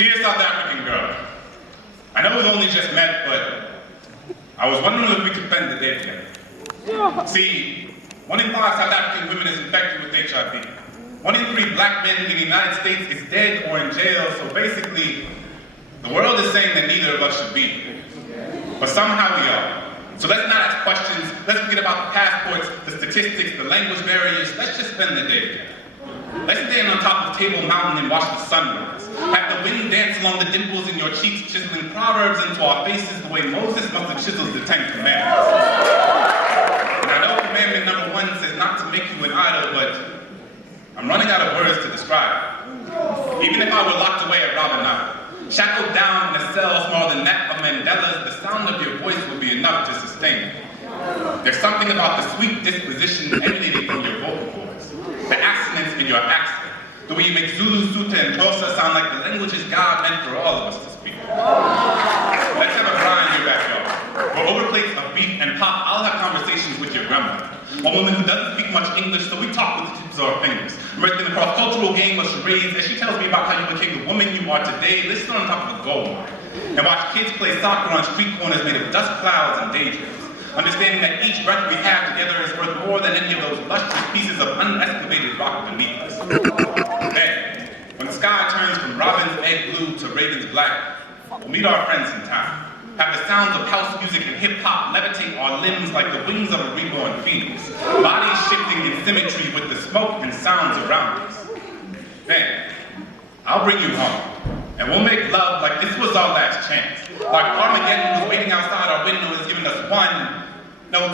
Dear South African girl, I know we've only just met, but I was wondering if we could spend the day together. See, 1 in 5 South African women is infected with HIV. 1 in 3 black men in the United States is dead or in jail, so basically, the world is saying that neither of us should be here. But somehow we are. So let's not ask questions, let's forget about the passports, the statistics, the language barriers, let's just spend the day together. Let's stand on top of Table Mountain and watch the sunrise. Have the wind dance along the dimples in your cheeks, chiseling proverbs into our faces the way Moses must have chiseled the 10 Commandments. And I know commandment number 1 says not to make you an idol, but I'm running out of words to describe it. Even if I were locked away at Robben Island, shackled down in a cell smaller than that of Mandela's, the sound of your voice would be enough to sustain me. There's something about the sweet disposition emanating from your vocal cords, the assonance in your accent, the way you make Zulu, Suta, and Xhosa sound like the languages God meant for all of us to speak. Let's have a braai in your backyard, or over plates of beef and pop, I'll have conversations with your grandmother, a woman who doesn't speak much English, so we talk with the tips of our fingers, immersed in the cross-cultural game of charades as she tells me about how you became the woman you are today, listed on top of a gold mine, and watch kids play soccer on street corners made of dust clouds and daydreams. Understanding that each breath we have together is worth more than any of those lustrous pieces of unexcavated rock beneath us. Then, when the sky turns from robin's egg blue to raven's black, we'll meet our friends in town. Have the sounds of house music and hip-hop levitate our limbs like the wings of a reborn phoenix, bodies shifting in symmetry with the smoke and sounds around us. Then, I'll bring you home, and we'll make love like this was our last chance. Like Armageddon was waiting outside our window has given us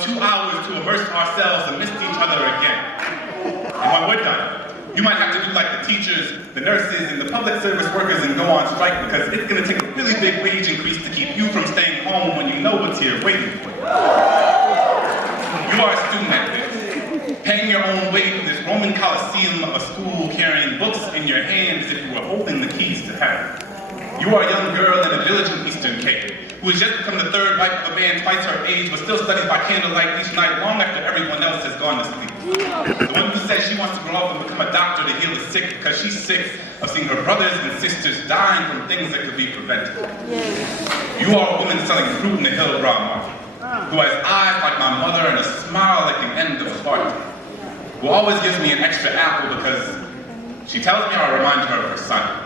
2 hours to immerse ourselves amidst each other again. And when we're done, you might have to do like the teachers, the nurses, and the public service workers and go on strike because it's going to take a really big wage increase to keep you from staying home when you know what's here waiting for you. You are a student at this, paying your own way through this Roman Colosseum of a school carrying books in your hands as if you were holding the keys to heaven. You are a young girl in a village in Eastern Cape who has just become the 3rd wife of a man twice her age but still studies by candlelight each night long after everyone else has gone to sleep. The one who says she wants to grow up and become a doctor to heal the sick because she's sick of seeing her brothers and sisters dying from things that could be prevented. You are a woman selling fruit in the Hillbrow market who has eyes like my mother and a smile like the end of a party, who always gives me an extra apple because she tells me I'll remind her of her son.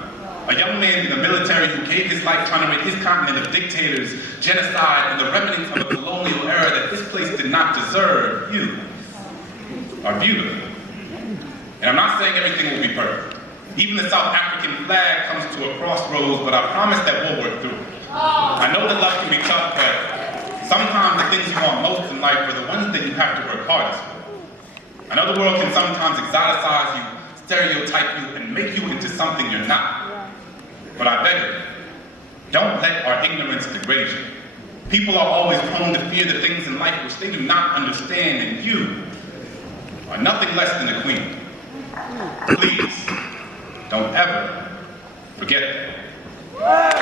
A young man in the military who gave his life trying to rid his continent of dictators, genocide, and the remnants of a colonial era that this place did not deserve. You are beautiful. And I'm not saying everything will be perfect. Even the South African flag comes to a crossroads, but I promise that we'll work through it. I know that love can be tough, but sometimes the things you want most in life are the ones that you have to work hardest for. I know the world can sometimes exoticize you, stereotype you, and make you into something you're not. But I beg you, don't let our ignorance degrade you. People are always prone to fear the things in life which they do not understand, and you are nothing less than a queen. Please, don't ever forget that.